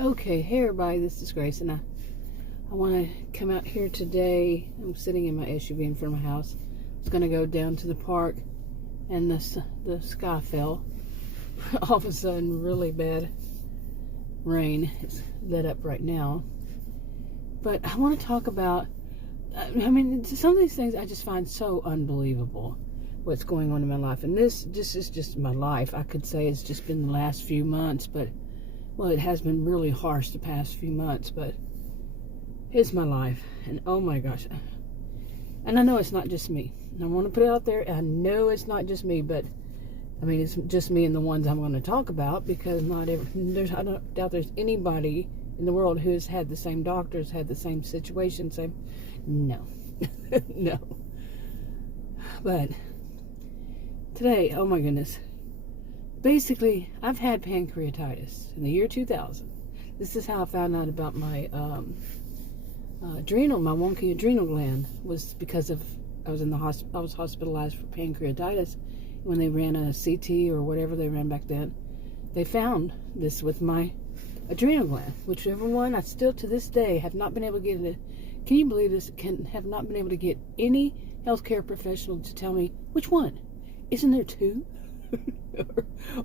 Okay, hey everybody, this is Grace, and I want to come out here today. I'm sitting in my SUV in front of my house. I was going to go down to the park, and the sky fell. All of a sudden, really bad rain. It's lit up right now. But I want to talk about, some of these things I just find so unbelievable, what's going on in my life. And this is just my life. I could say it's just been the last few months, but well, it has been really harsh the past few months, but it's my life. And oh my gosh. And I know it's not just me. And I want to put it out there. I know it's not just me, but it's just me and the ones I'm going to talk about, because I don't doubt there's anybody in the world who has had the same doctors, had the same situation, no. No. But today, oh my goodness. Basically, I've had pancreatitis in the year 2000. This is how I found out about my my wonky adrenal gland, was because of I was hospitalized for pancreatitis. When they ran a CT or whatever they ran back then, they found this with my adrenal gland, whichever one I still to this day have not been able to get it. Can you believe this? Have not been able to get any healthcare professional to tell me which one. Isn't there two?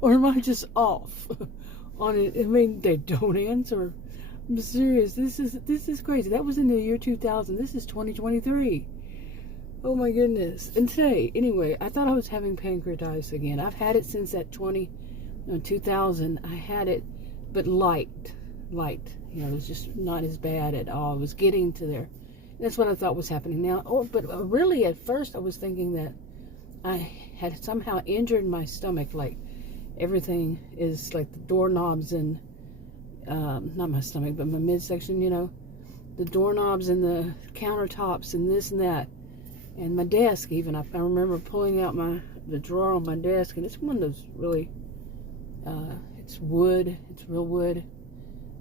or am I just off on it? They don't answer. I'm serious. This is crazy. That was in the year 2000. This is 2023. Oh my goodness. And today, anyway, I thought I was having pancreatitis again. I've had it since that 2000. I had it, but light. It was just not as bad at all. I was getting to there. That's what I thought was happening now. But really, at first, I was thinking that I had somehow injured my stomach. Like everything is like the doorknobs and not my stomach, but my midsection. The doorknobs and the countertops and this and that, and my desk. Even I remember pulling out the drawer on my desk, and it's one of those really. It's wood. It's real wood.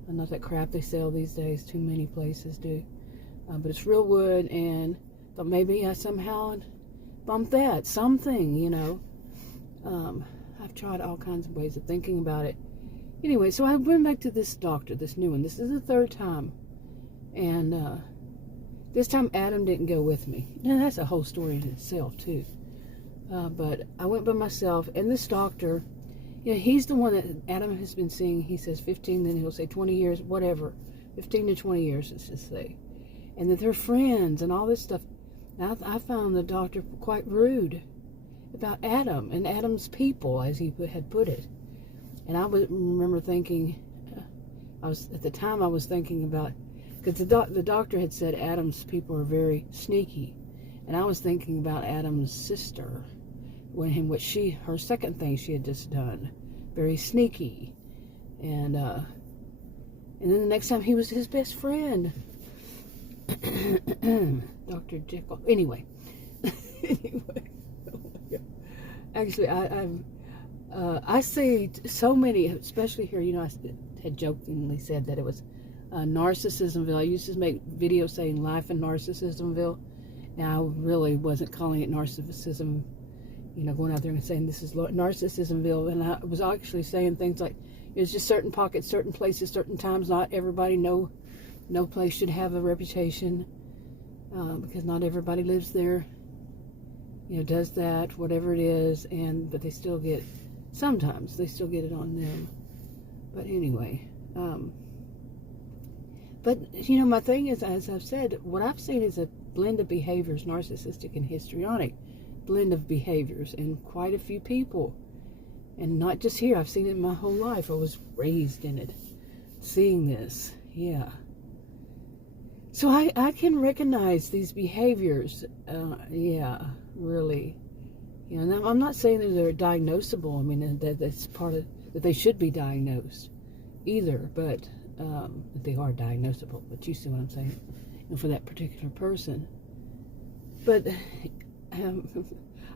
Not that crap they sell these days. Too many places do. But it's real wood, and thought maybe I somehow bumped that. Something, I've tried all kinds of ways of thinking about it. Anyway, so I went back to this doctor, this new one. This is the third time. And this time Adam didn't go with me. Now, that's a whole story in itself, too. But I went by myself, and this doctor, he's the one that Adam has been seeing. He says 15, then he'll say 20 years, whatever. 15 to 20 years, let's just say. And that they're friends and all this stuff. I found the doctor quite rude about Adam and Adam's people, as he had put it. And I remember thinking, I was thinking about, because the doctor had said Adam's people are very sneaky. And I was thinking about Adam's sister, her second thing she had just done, very sneaky. And then the next time he was his best friend, Dr. Jekyll. Anyway, oh my God. Actually, I see so many, especially here. I had jokingly said that it was Narcissismville. I used to make videos saying life in Narcissismville. Now, I really wasn't calling it narcissism. Going out there and saying this is Narcissismville, and I was actually saying things like it's just certain pockets, certain places, certain times. Not everybody, no place should have a reputation, because not everybody lives there. Does that, whatever it is, but they still get. Sometimes they still get it on them. But anyway, but my thing is, as I've said, what I've seen is a blend of behaviors, narcissistic and histrionic. Blend of behaviors in quite a few people, and not just here. I've seen it my whole life. I was raised in it, seeing this. Yeah. So I can recognize these behaviors. Yeah, really. Now I'm not saying that they're diagnosable. That's part of that they should be diagnosed either, but they are diagnosable. But you see what I'm saying? For that particular person. But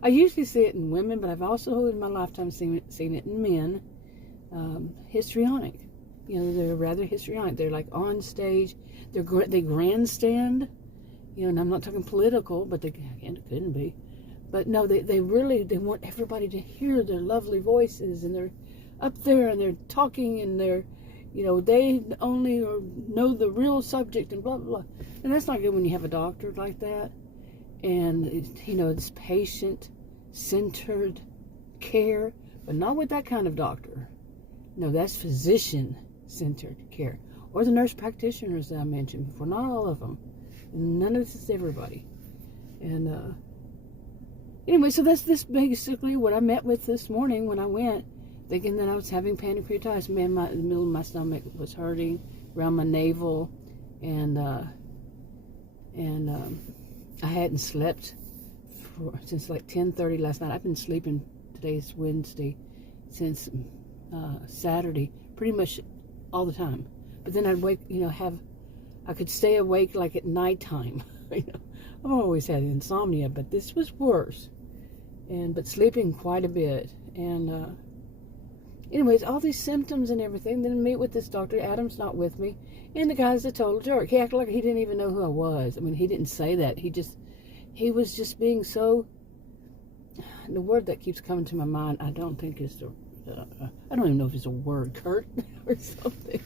I usually see it in women, but I've also in my lifetime seen it in men. Histrionic. They're rather histrionic. They're like on stage. They grandstand. And I'm not talking political, but it couldn't be. But no, they want everybody to hear their lovely voices, and they're up there and they're talking and they're, they only know the real subject and blah, blah, blah. And that's not good when you have a doctor like that. And, it's patient-centered care, but not with that kind of doctor. No, that's physician-centered care. Or the nurse practitioners that I mentioned before. Not all of them. None of this is everybody. And, anyway, so that's basically what I met with this morning when I went, thinking that I was having pancreatitis. Man, the middle of my stomach was hurting around my navel, and I hadn't slept since like 10:30 last night. I've been sleeping, today's Wednesday, since Saturday, pretty much all the time. But then I'd wake, I could stay awake like at nighttime. I've always had insomnia, but this was worse. But sleeping quite a bit. And anyways, all these symptoms and everything. Then meet with this doctor. Adam's not with me. And the guy's a total jerk. He acted like he didn't even know who I was. I mean, he didn't say that. He was just being so, the word that keeps coming to my mind, I don't think is I don't even know if it's a word, curt or something.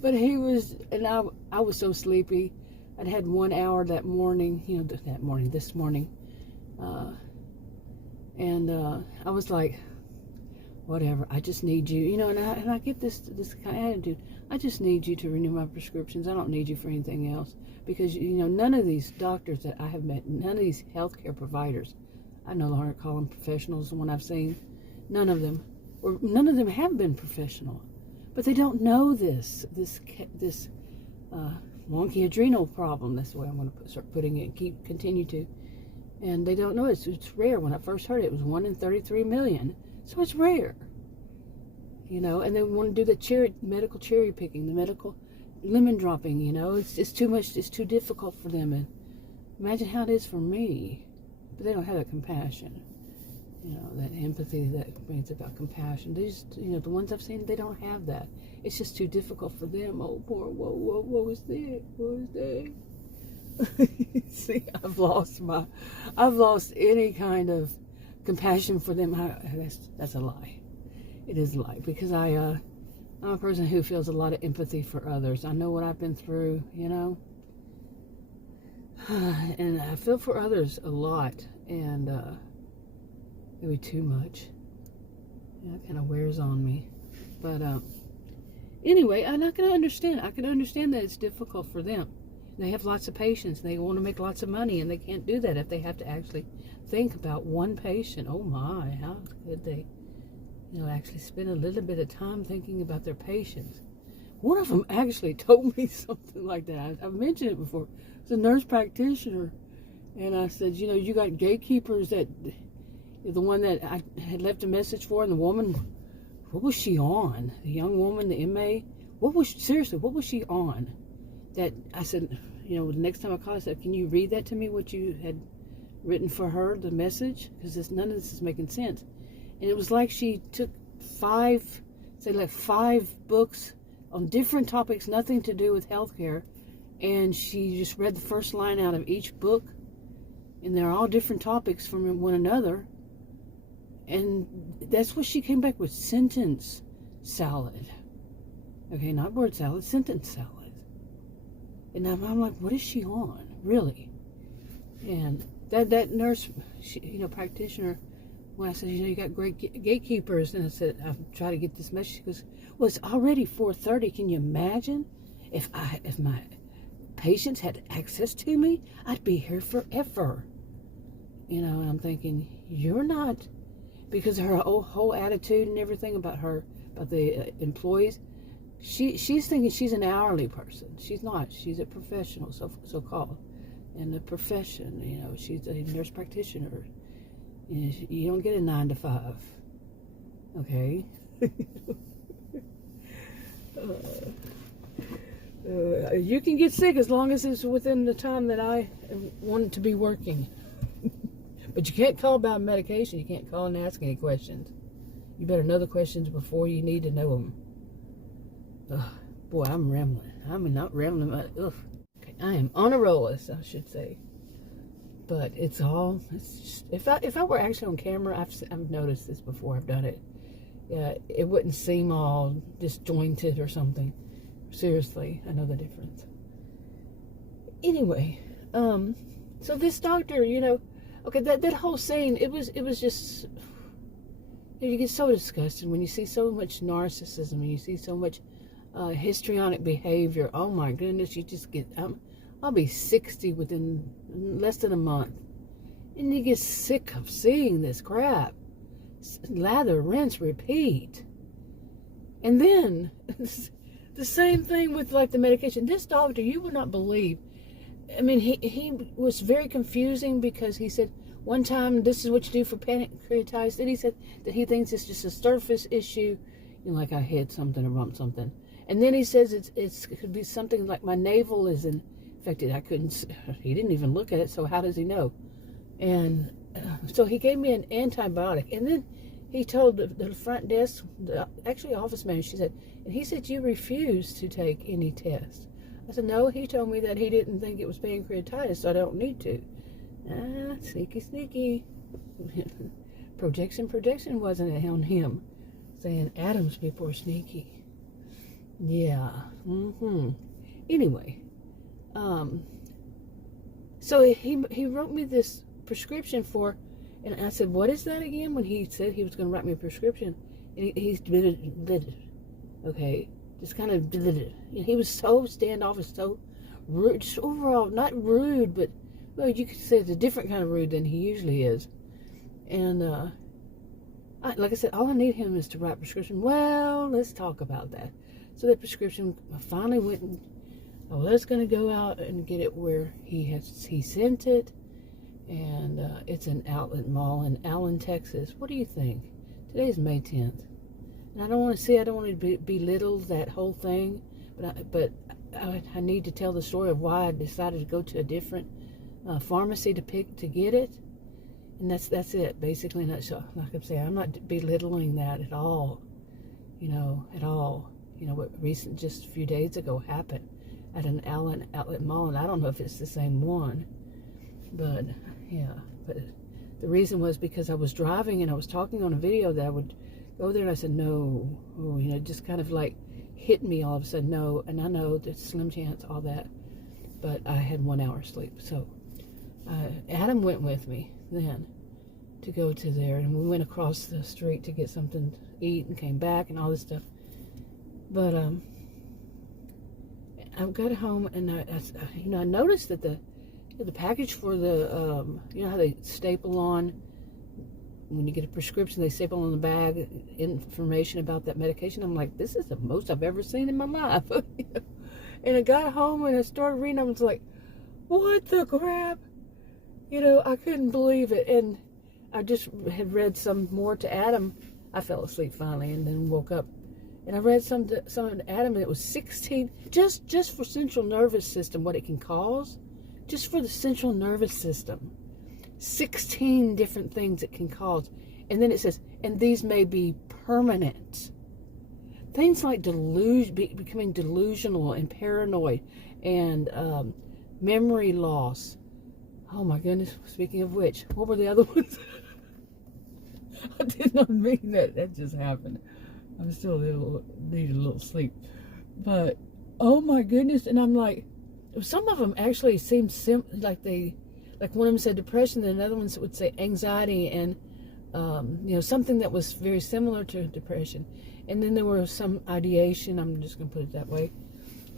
But he was, and I was so sleepy. I'd had 1 hour that morning, this morning. And I was like, whatever, I just need you, and I get this kind of attitude. I just need you to renew my prescriptions. I don't need you for anything else. Because, none of these doctors that I have met, none of these healthcare providers, I no longer call them professionals, the one I've seen, none of them have been professional. But they don't know this wonky adrenal problem. That's the way I'm going to start putting it, continue to. And they don't know it's rare. When I first heard it, it was 1 in 33 million. So it's rare. And they want to do the medical cherry picking, the medical lemon dropping, it's too much, it's too difficult for them. And imagine how it is for me. But they don't have that compassion, that empathy that brings about compassion. These, the ones I've seen, they don't have that. It's just too difficult for them. Oh, poor, what was that? What was that? See, I've lost any kind of compassion for them. That's a lie. It is a lie, because I'm a person who feels a lot of empathy for others. I know what I've been through, and I feel for others a lot, and maybe too much. It kind of wears on me. But anyway, I'm not going to understand. I can understand that it's difficult for them. They have lots of patients. They want to make lots of money, and they can't do that if they have to actually think about one patient. Oh my, how could they, actually spend a little bit of time thinking about their patients? One of them actually told me something like that. I've mentioned it before. It's a nurse practitioner, and I said, you got gatekeepers that, the one that I had left a message for, and the woman, what was she on? The young woman, the MA, what was she on? That I said, the next time I call, I said, can you read that to me, what you had written for her, the message? Because none of this is making sense. And it was like she took 5 books on different topics, nothing to do with healthcare, and she just read the first line out of each book, and they're all different topics from one another. And that's what she came back with, sentence salad. Okay, not word salad, sentence salad. And I'm like, what is she on, really? And that nurse, practitioner, when I said, you got great gatekeepers, and I said, I've tried to get this message. She goes, well, it's already 4:30. Can you imagine if my patients had access to me? I'd be here forever. And I'm thinking, you're not, because of her whole attitude and everything about the employees. She's thinking she's an hourly person. She's not. She's a professional, so-called. In the profession, she's a nurse practitioner. You don't get a 9 to 5. Okay? You can get sick as long as it's within the time that I want to be working. But you can't call about medication. You can't call and ask any questions. You better know the questions before you need to know them. Boy, I'm rambling. I'm not rambling. Okay, I am on a roll, as I should say. But it's just, if I were actually on camera, I've noticed this before. I've done it. It wouldn't seem all disjointed or something. seriously, I know the difference. Anyway, so this doctor, okay, that whole scene, it was just, you get so disgusted when you see so much narcissism, and you see so much histrionic behavior. Oh my goodness, you just get, I'll be 60 within less than a month. And you get sick of seeing this crap. Lather, rinse, repeat. And then, the same thing with like the medication. This doctor, you would not believe. I mean, he was very confusing because he said, one time, this is what you do for pancreatitis. Then he said that he thinks it's just a surface issue, like I hit something or bumped something. And then he says it could be something like my navel is infected. He didn't even look at it, so how does he know? And so he gave me an antibiotic. And then he told the front desk, actually office manager, she said, and he said, you refuse to take any test. I said, no, he told me that he didn't think it was pancreatitis, so I don't need to. Sneaky. Projection wasn't on him. Saying Adam's people are sneaky. Yeah. Anyway, so he wrote me this prescription for, and I said, what is that again? When he said he was going to write me a prescription, and he did it. Okay, just kind of did it. He was so standoffish, so rude, just overall, not rude, but, well, you could say it's a different kind of rude than he usually is. And, like I said, all I need him is to write prescription. Well, let's talk about that. So that prescription, I finally went and I was going to go out and get it where he sent it. And it's an outlet mall in Allen, Texas. What do you think? Today is May 10th. And I don't want to belittle that whole thing, but I need to tell the story of why I decided to go to a different pharmacy to get it. And that's it, basically. Like I'm saying, I'm not belittling that at all, at all. What just a few days ago happened at an Allen outlet mall, and I don't know if it's the same one, but yeah. But the reason was because I was driving and I was talking on a video that I would go there, and I said no. Just kind of like hit me all of a sudden. No, and I know there's a slim chance, all that, but I had 1 hour sleep. So Adam went with me then to go to there, and we went across the street to get something to eat and came back and all this stuff. But I got home, and I noticed that the package for the how they staple on when you get a prescription, they staple on the bag information about that medication. I'm like, this is the most I've ever seen in my life. And I got home and I started reading. I was like, what the crap? I couldn't believe it. And I just had read some more to Adam. I fell asleep finally and then woke up. And I read some to Adam, and it was 16, just for central nervous system, what it can cause. Just for the central nervous system. 16 different things it can cause. And then it says, and these may be permanent. Things like becoming delusional and paranoid and memory loss. Oh my goodness, speaking of which, what were the other ones? I did not mean that. That just happened. I'm still need a little sleep. But, oh my goodness. And I'm like, some of them actually seem like one of them said depression, and another one would say anxiety, and something that was very similar to depression. And then there was some ideation, I'm just going to put it that way,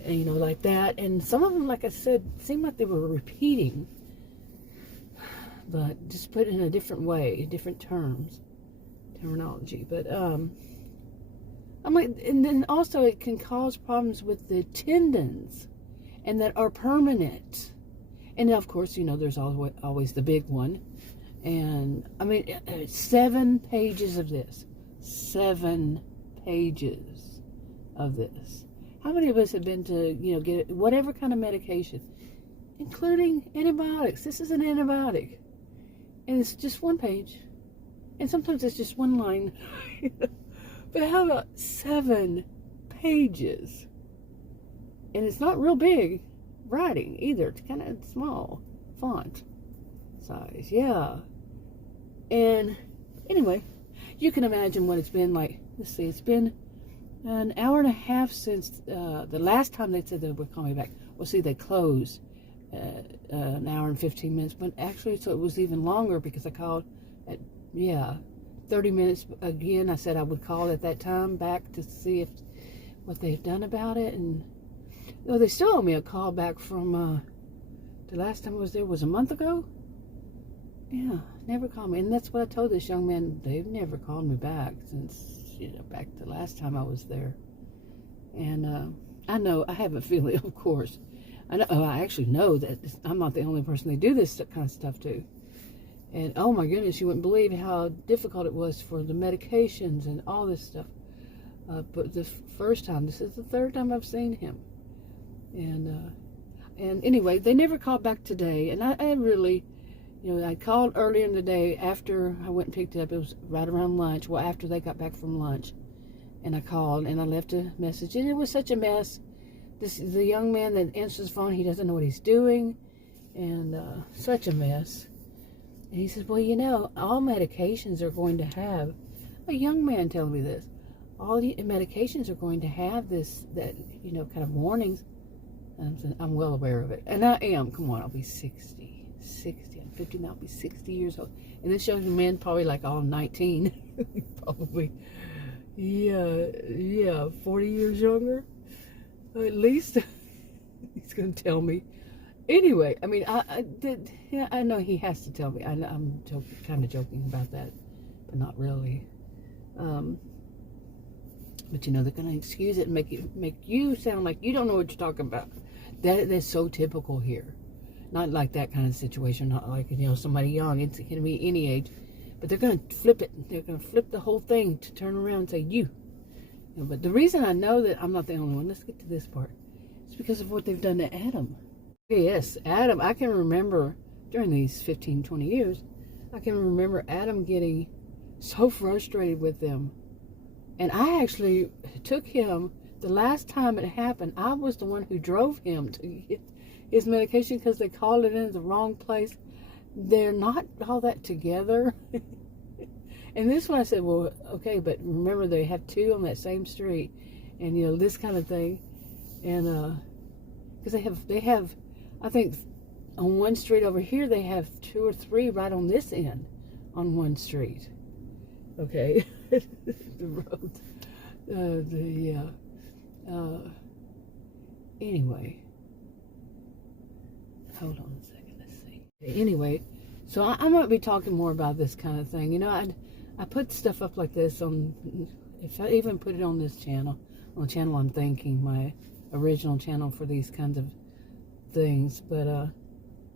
and like that. And some of them, like I said, seemed like they were repeating, but just put it in a different way, different terminology. But I'm like, and then also it can cause problems with the tendons, and that are permanent. And of course, there's always the big one. And I mean, 7 pages of this. 7 pages of this. How many of us have been to, get whatever kind of medication, including antibiotics? This is an antibiotic. And it's just 1 page. And sometimes it's just 1 line. But how about 7 pages? And it's not real big writing either. It's kind of small font size. Yeah. And anyway, you can imagine what it's been like. Let's see, it's been An hour and a half since the last time they said they would call me back. Well, see, they closed an hour and 15 minutes, but actually, so it was even longer because I called at, 30 minutes again. I said I would call at that time back to see if what they've done about it. And they still owe me a call back from the last time I was there was a month ago. Yeah, never called me. And that's what I told this young man. They've never called me back since, back the last time I was there. And I know, I have a feeling, of course. I actually know that I'm not the only person they do this kind of stuff to. And oh my goodness, you wouldn't believe how difficult it was for the medications and all this stuff. But the first time, this is the third time I've seen him. And anyway, they never called back today. And I really, I called earlier in the day after I went and picked it up. It was right around lunch. Well, after they got back from lunch. And I called and I left a message. And it was such a mess. The young man that answers the phone, he doesn't know what he's doing. And such a mess. And he says, well, all medications are going to have, a young man telling me this, all the medications are going to have kind of warnings. And I'm well aware of it. And I am. Come on, I'll be 60. I'm 50 now, I'll be 60 years old. And this young man, probably like all 19. Probably, 40 years younger. At least he's going to tell me. Anyway, I mean, I know he has to tell me. I'm kind of joking about that, but not really. But they're going to excuse it and make you sound like you don't know what you're talking about. That's so typical here. Not like that kind of situation. Not like somebody young. It can be any age, but they're going to flip it. They're going to flip the whole thing to turn around and say you. But the reason I know that I'm not the only one. Let's get to this part. It's because of what they've done to Adam. Yes, Adam, I can remember during these 15, 20 years, I can remember Adam getting so frustrated with them. And I actually took him, the last time it happened, I was the one who drove him to get his medication because they called it in the wrong place. They're not all that together. And this one I said, well, okay, but remember they have two on that same street. And, this kind of thing. And, because they have, I think on one street over here, they have 2 or 3 right on this end on one street. Okay. The roads. Anyway. Hold on a second. Let's see. Anyway, so I might be talking more about this kind of thing. I put stuff up like this on, if I even put it on this channel, on the channel I'm thinking, my original channel for these kinds of things, but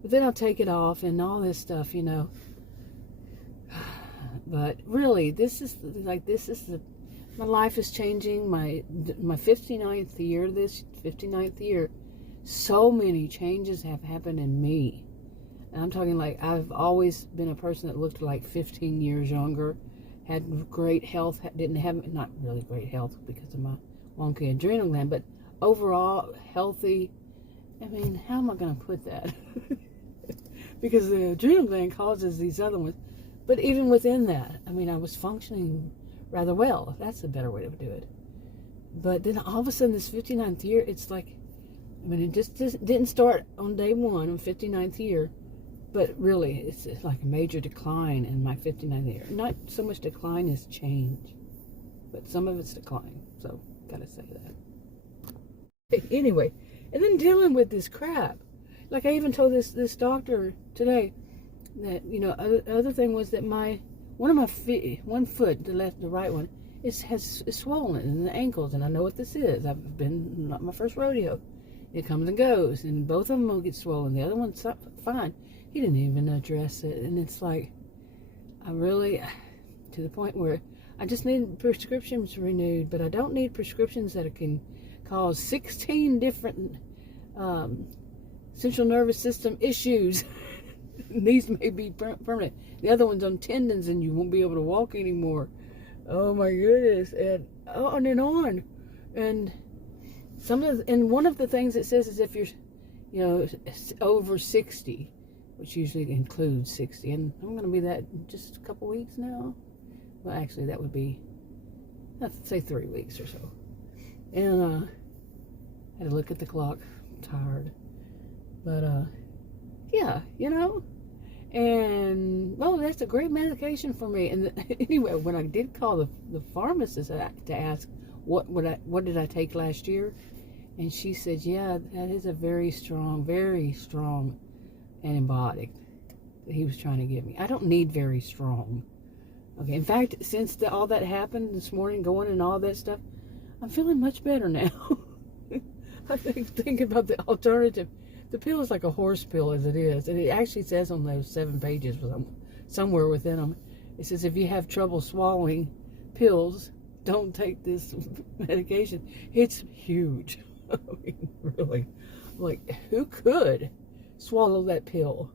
then I'll take it off and all this stuff, but really, my life is changing, my 59th year, so many changes have happened in me, and I'm talking like I've always been a person that looked like 15 years younger, had great health, didn't have, not really great health because of my wonky adrenal gland, but overall healthy. I mean, how am I going to put that? Because the adrenal gland causes these other ones. But even within that, I mean, I was functioning rather well. That's a better way to do it. But then all of a sudden, this 59th year, it's like, I mean, it just didn't start on day one, on 59th year. But really, it's like a major decline in my 59th year. Not so much decline as change. But some of it's decline. So, gotta say that. Anyway. And then dealing with this crap. Like I even told this doctor today that, other thing was that one of my feet, one foot, the right one, is swollen in the ankles. And I know what this is. I've been, not my first rodeo. It comes and goes. And both of them will get swollen. The other one's fine. He didn't even address it. And it's like, I really, to the point where I just need prescriptions renewed. But I don't need prescriptions that can cause 16 different central nervous system issues. These may be permanent. The other one's on tendons and you won't be able to walk anymore. Oh my goodness. And on and on. And one of the things it says is if you're over 60, which usually includes 60, and I'm going to be that in just a couple weeks now. Well, actually that would be, let's say 3 weeks or so. And I had to look at the clock. I'm tired. But yeah, And well, that's a great medication for me. And anyway, when I did call the pharmacist to ask what did I take last year, and she said, yeah, that is a very strong antibiotic that he was trying to give me. I don't need very strong. Okay. In fact, since all that happened this morning, going and all that stuff, I'm feeling much better now. I think about the alternative. The pill is like a horse pill as it is. And it actually says on those 7 pages, somewhere within them, it says if you have trouble swallowing pills, don't take this medication. It's huge. I mean, really. Like, who could swallow that pill?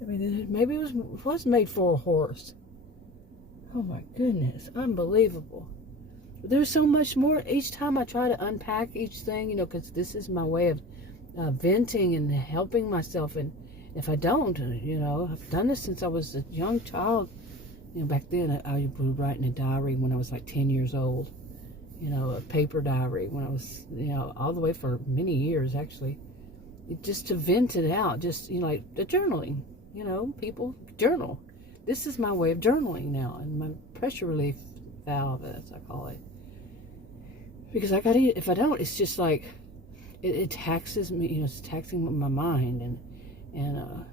I mean, maybe it was made for a horse. Oh my goodness. Unbelievable. There's so much more. Each time I try to unpack each thing, because this is my way of venting and helping myself. And if I don't, I've done this since I was a young child. Back then I would write in a diary when I was like 10 years old. A paper diary when I was, all the way for many years actually. Just to vent it out, just, like the journaling. People journal. This is my way of journaling now, and my pressure relief valve, as I call it. Because if I don't, it's just like, it taxes me, it's taxing my mind, and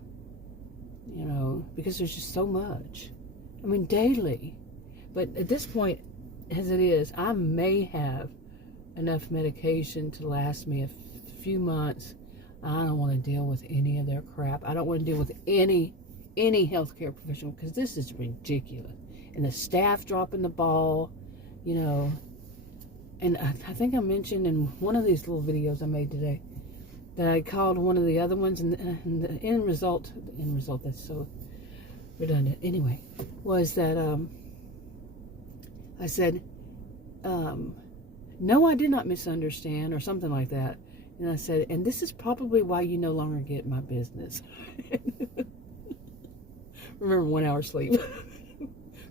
because there's just so much. I mean, daily. But at this point, as it is, I may have enough medication to last me a few months. I don't want to deal with any of their crap. I don't want to deal with any healthcare professional, because this is ridiculous. And the staff dropping the ball, And I think I mentioned in one of these little videos I made today that I called one of the other ones, and the end result, that's so redundant. Anyway, was that I said, no, I did not misunderstand, or something like that. And I said, and this is probably why you no longer get my business. Remember, 1 hour sleep.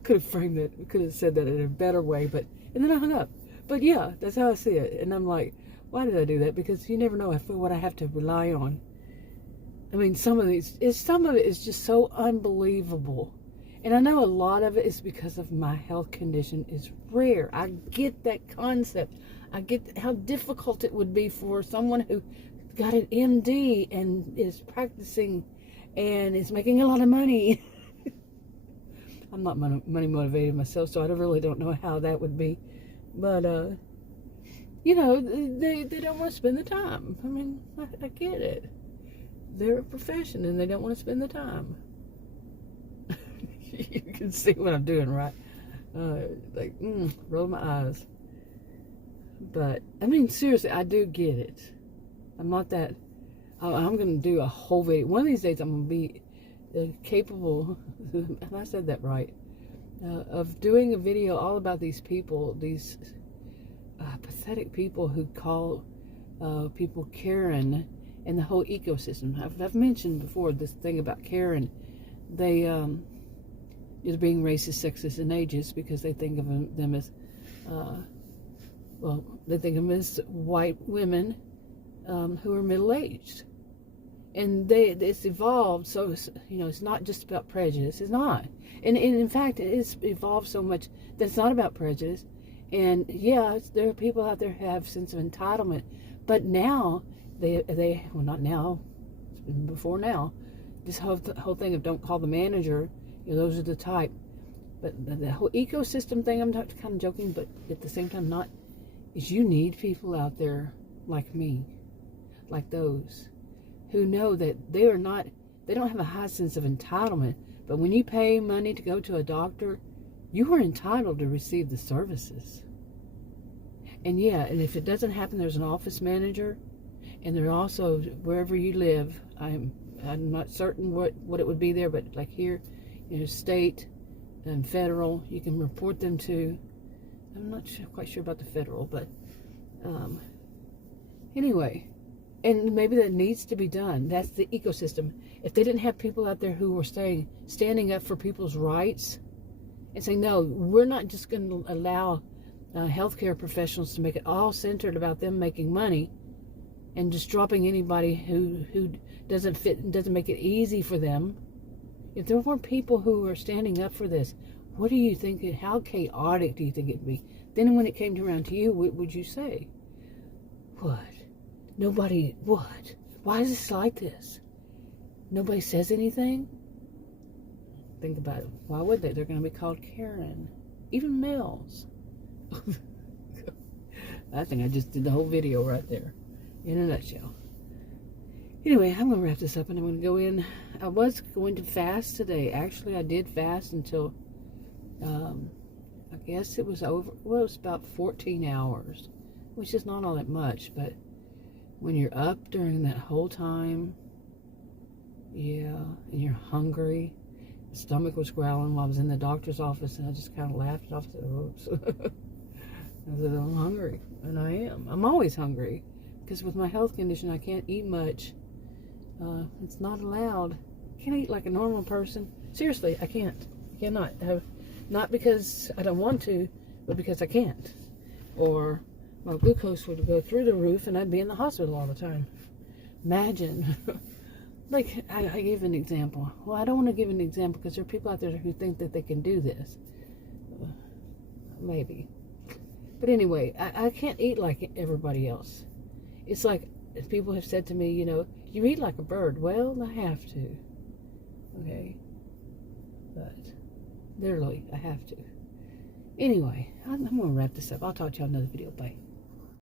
Could have framed it, could have said that in a better way, and then I hung up. But yeah, that's how I see it. And I'm like, why did I do that? Because you never know what I have to rely on. I mean, some of it is just so unbelievable. And I know a lot of it is because of my health condition is rare. I get that concept. I get how difficult it would be for someone who got an MD and is practicing and is making a lot of money. I'm not money motivated myself, so I really don't know how that would be. But, they don't want to spend the time. I mean, I get it. They're a profession and they don't want to spend the time. You can see what I'm doing, right? Roll my eyes. But, I mean, seriously, I do get it. I'm not that. I'm going to do a whole video. One of these days, I'm going to be capable, and I said that right, of doing a video all about these people, these pathetic people who call people Karen, and the whole ecosystem. I've mentioned before this thing about Karen. They is being racist, sexist, and ageist because they think of them as, they think of them as white women who are middle-aged. And it's evolved, so it's not just about prejudice. It's not, and in fact, it's evolved so much that it's not about prejudice. And yeah, there are people out there who have a sense of entitlement, but now not now, it's been before now. This whole thing of don't call the manager, those are the type. But the whole ecosystem thing, I'm kind of joking, but at the same time not. Is you need people out there like me, like those, who know that they don't have a high sense of entitlement, but when you pay money to go to a doctor, you are entitled to receive the services. And yeah, and if it doesn't happen, there's an office manager, and there also, wherever you live, I'm not certain what it would be there, but like here, state and federal, you can report them to. I'm not quite sure about the federal, but anyway. And maybe that needs to be done. That's the ecosystem. If they didn't have people out there who were standing up for people's rights and saying, no, we're not just going to allow healthcare professionals to make it all centered about them making money, and just dropping anybody who doesn't fit and doesn't make it easy for them. If there weren't people who are standing up for this, what do you think? How chaotic do you think it'd be? Then when it came around to you, what would you say? What? Nobody, what? Why is this like this? Nobody says anything? Think about it. Why would they? They're going to be called Karen. Even males. I think I just did the whole video right there in a nutshell. Anyway, I'm going to wrap this up and I'm going to go in. I was going to fast today. Actually, I did fast until, I guess it was over, well, it was about 14 hours, which is not all that much, but when you're up during that whole time, yeah, and you're hungry, the stomach was growling while I was in the doctor's office, and I just kind of laughed it off. I said, oops. I said, I'm hungry, and I am. I'm always hungry, because with my health condition, I can't eat much. It's not allowed. I can't eat like a normal person. Seriously, I can't. I cannot. Not because I don't want to, but because I can't. Or my glucose would go through the roof, and I'd be in the hospital all the time. Imagine. Like, I gave an example. Well, I don't want to give an example because there are people out there who think that they can do this. Maybe. But anyway, I can't eat like everybody else. It's like people have said to me, you know, you eat like a bird. Well, I have to. Okay? But literally, I have to. Anyway, I'm going to wrap this up. I'll talk to you on another video. Bye.